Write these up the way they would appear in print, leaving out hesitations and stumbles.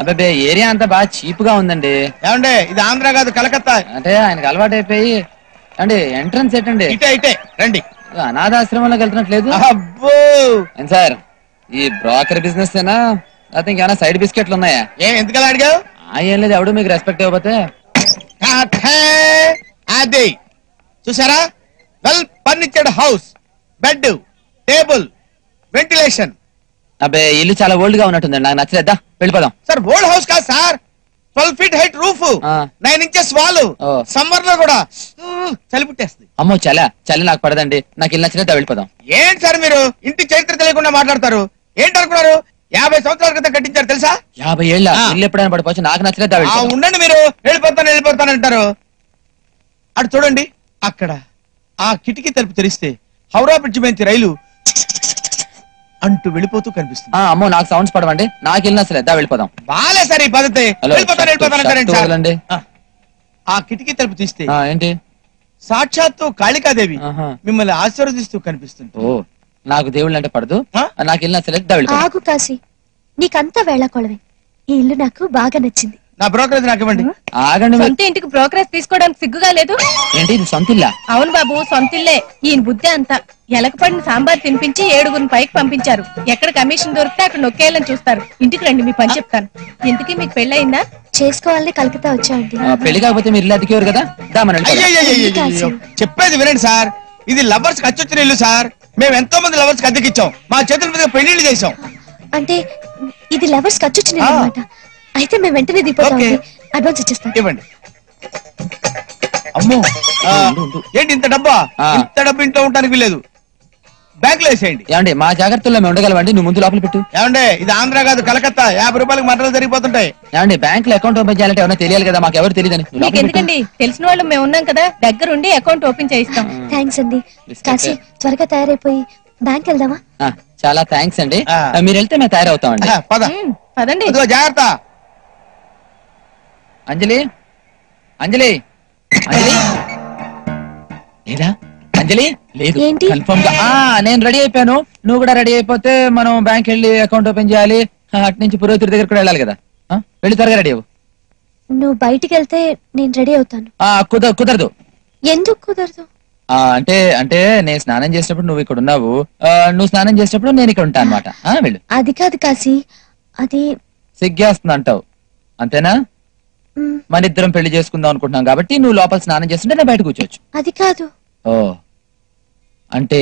అబ్బాయి ఏరియా అంతా బాగా చీప్ గా ఉందండి. ఏమండి ఇది ఆంధ్ర కాదు కలకత్తా. అంటే ఆయనకు అలవాటు అయిపోయి అండి. ఎంట్రన్స్ ఏంటండి? ఇటే రండి. అనాథాశ్రమంలోకి వెళ్తున్నట్లేదు. అబ్బో ఏం సార్ ఈ బ్రోకర్ బిజినెస్ ఏనా లేకపోతే ఇంకేమైనా సైడ్ బిస్కెట్లు ఉన్నాయా? ఎందుకలా అడిగావు? ఏం లేదు, ఎవడు మీకు రెస్పెక్ట్ ఇవ్వకపోతే. అదే చూసారా, well ఫర్నిచర్డ్ house, bed, table, ventilation. అబ్బే ఇల్లు చాలా ఓల్డ్ గా ఉన్నట్టుందండి, నాకు నచ్చలేదా. వెళ్ళిపోదాం. సార్ ఓల్డ్ హౌస్ కాదు sir, 12 feet height roof, 9 inches wall. Summer లో కూడా చలి పుట్టేస్తుంది. అమ్మో చలి నాకు పడదండి, నాకు ఇల్లు నచ్చలేదా. వెళ్ళిపోదాం. ఏంటి సార్ మీరు ఇంటి చరిత్ర తెలియకుండా మాట్లాడతారు? ఏంటనుకున్నారు? 50 సంవత్సరాల క్రితం కట్టించారు తెలుసా? 50 ఏళ్ళ ఇల్లు ఎప్పుడైనా పడిపోవచ్చు, నాకు నచ్చలేదా. ఉండండి, మీరు వెళ్ళిపోతాను అంటారు. అటు చూడండి, అక్కడ ఆ కిటికీ తలుపు తెరిస్తే హౌరా బ్రిడ్జ్ నుంచి రైలు అంటూ వెళ్ళిపోతూ కనిపిస్తుంది. అమ్మో నాకు సౌండ్స్ పడవండి, నాకు ఇల్లు నచ్చలేదా. వెళ్ళిపోదాం. బాలే సార్ ఈ పద్ధతి. వెళ్ళిపోతాను. ఆ కిటికీ తలుపు తీస్తే ఏంటి, సాక్షాత్తు కాళికాదేవి మిమ్మల్ని ఆశీర్వదిస్తూ కనిపిస్తుంది. ఓ నాకు దేవుళ్ళు అంటే పడదు, నాకు ఇల్లు నచ్చలేదు. ఆగు కాశీ, నీకంతా వేళాకోళమే. ఈ ఇల్లు నాకు బాగా నచ్చింది. నా బ్రోకరేజ్ నాకు ఇవ్వండి. ఆగండి, సొంత ఇంటికి బ్రోకరేజ్ తీసుకోవడానికి సిగ్గుగా లేదు? ఏంటి ఇది సొంత ఇల్లా? అవును బాబు, సొంత ఇల్లే. ఈయన బుద్ధి అంతా ఎలకపడిన సాంబార్ తినిపించి 7 పైకి పంపించారు. ఎక్కడ కమిషన్ దొరికితే అక్కడ నొక్కేయాలని చూస్తారు. ఇంటికి రండి, మీ పని చెప్తాను. ఇంటికి మీకు పెళ్ళయిందా? చేసుకోవాలని కలకత్తా వచ్చాయండి. పెళ్లి కాకపోతే మీరు ఇల్లు అతికేవారు కదా. చెప్పేది వినండి సార్, ఇది లవర్స్ కి అచ్చొచ్చిన ఇల్లు సార్. మేము ఎంతో మంది లవర్స్ కి అద్దెకిచ్చాం, మా చేతుల మీద పెళ్లిళ్ళు చేసాం. అంటే ఇది లవర్స్ కి అచ్చొచ్చిన అన్నమాట. అయితే మేము వెంటనే దిగిపోతాం. అడ్వాన్స్ ఇచ్చేస్తాం. ఇవ్వండి. అమ్మో ఏంటి ఇంత డబ్బా? ఇంత డబ్బు ఇంట్లో ఉండడానికి వీలేదు, బ్యాంక్ లో వేసేయండి. ఏమండి మా జాగ్రత్తలో మేము ఉండగలవండి, నువ్వు ముందు లోపల పెట్టు. ఏమండి ఇది ఆంధ్ర కాదు కలకత్తా, 50 రూపాయలకు మటలు జరిగిపోతుంటాయి. ఏమండి బ్యాంక్ లో అకౌంట్ ఓపెన్ చేయాలంటే ఏమన్నా తెలియాలి కదా, మాకు ఎవరు తెలియదని. ఎందుకండి, తెలిసిన వాళ్ళు మేము ఉన్నాం కదా, దగ్గరుండి అకౌంట్ ఓపెన్ చేయిస్తాం. థ్యాంక్స్ అండి. కాశీ త్వరగా తయారైపోయి బ్యాంక్ వెళ్దామా? చాలా థ్యాంక్స్ అండి, మీరు వెళ్తే మేము తయారవుతామండి. పదండి. జాగ్రత్త. అంజలి అంజలి అంజలి లేదా? అంజలి లేదు, కన్ఫర్మ్ గా. నేను రెడీ అయిపోయాను, నువ్వు కూడా రెడీ అయిపోతే మనం బ్యాంక్ వెళ్ళి అకౌంట్ ఓపెన్ చేయాలి. అటు నుంచి పురోహితుడి దగ్గర కూడా వెళ్ళాలి కదా. వెళ్ళి త్వరగా రెడీ అవ్వు. నువ్వు బయటికి వెళ్తే నేను రెడీ అవుతాను. కుదరదు. ఎందుకు కుదరదు? అంటే అంటే నేను స్నానం చేసినప్పుడు నువ్వు ఇక్కడ ఉన్నావు, నువ్వు స్నానం చేసినప్పుడు నేను ఇక్కడ ఉంటాను అనమాట. వెళ్ళు. అది కాదు కాశీ, అది సిగ్గేస్తుంది అంటావు అంతేనా? మన ఇద్దరం పెళ్లి చేసుకుందాం అనుకుంటున్నాం కాబట్టి నువ్వు లోపల స్నానం చేస్తుంటే నేను బయట కూర్చోవచ్చు. అది కాదు. ఓ అంటే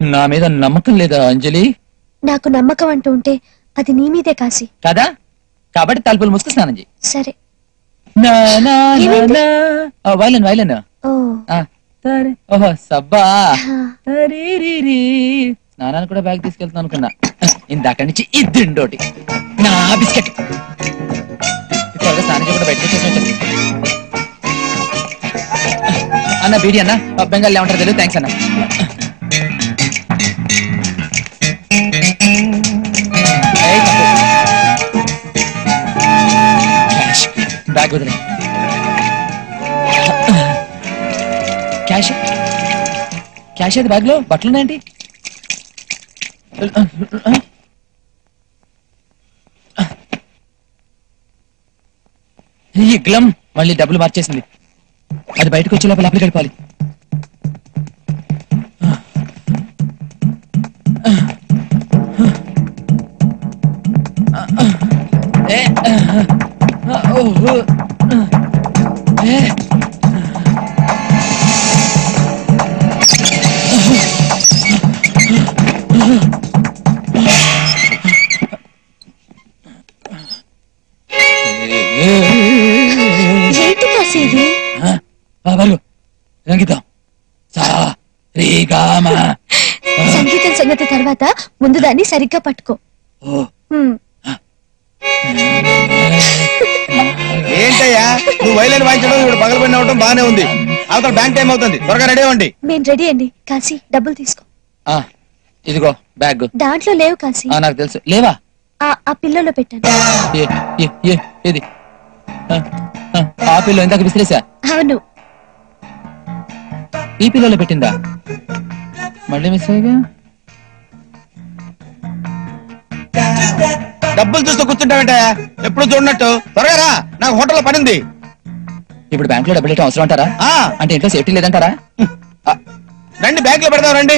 నా మీద నమ్మకం లేదా అంజలి? నాకు నమ్మకం అంటూ ఉంటే అది నీ మీదే కాశీ కదా, కాబట్టి తలుపులు మూసుకు స్నానం చేయి. సరే. వైలన్ వైలన్. ఓహో సబ్బా. స్నానానికి కూడా బ్యాగ్ తీసుకెళ్తాను అనుకున్నా, ఇందాక నుంచి ఇద్దండోటి నా బిస్కెట్. స్నానం కూడా బయటకు అన్న. బీడి అన్న, బెంగాల్ ఏమంటారు తెలియదు. థ్యాంక్స్ అన్న. బ్యాగ్ వదిలే. క్యాష్ క్యాష్ అయితే బ్యాగ్ లో. బట్టలు ఉన్నాయండి. ఈ గ్లమ్ మళ్ళీ డబ్బులు మార్చేసింది, అది బయటకు వచ్చే లోపల లోపలికి వెళ్ళిపోవాలి. సంగీతం సంగతి తర్వాత ముందు దాన్ని సరిగ్గా పట్టుకో. ఏంటయ్యా నువ్వు వైలెన్ వాయించడం, ఇప్పుడు పగలబడి అవడం బానే ఉంది. అవతల బ్యాంక్ టైం అవుతుంది, త్వరగా రెడీ అవ్వండి. మేము రెడీ అండి. కాశీ డబ్బులు తీసుకో. ఇదిగో బ్యాగ్. దాంట్లో లేవు కాశీ. నాకు తెలుసు. లేవా? ఆ పిల్లలో పెట్టాను. ఇది ఆ పిల్ల ఇందాక విసిరేసా. అవును. ఈ పిల్లలో పెట్టిందా? మళ్ళీ మిస్ అయ్యగా. డబ్బులు చూస్తూ కూర్చుంటావేంట? ఎప్పుడు చూడనట్టు త్వరగా రా, నాకు హోటల్లో పనింది. ఇప్పుడు బ్యాంక్ లో డబ్బులు అవసరం అంటారా? అంటే ఇంట్లో సేఫ్టీ లేదంటారా? రండి, బ్యాంక్ లో పెడదాం రండి.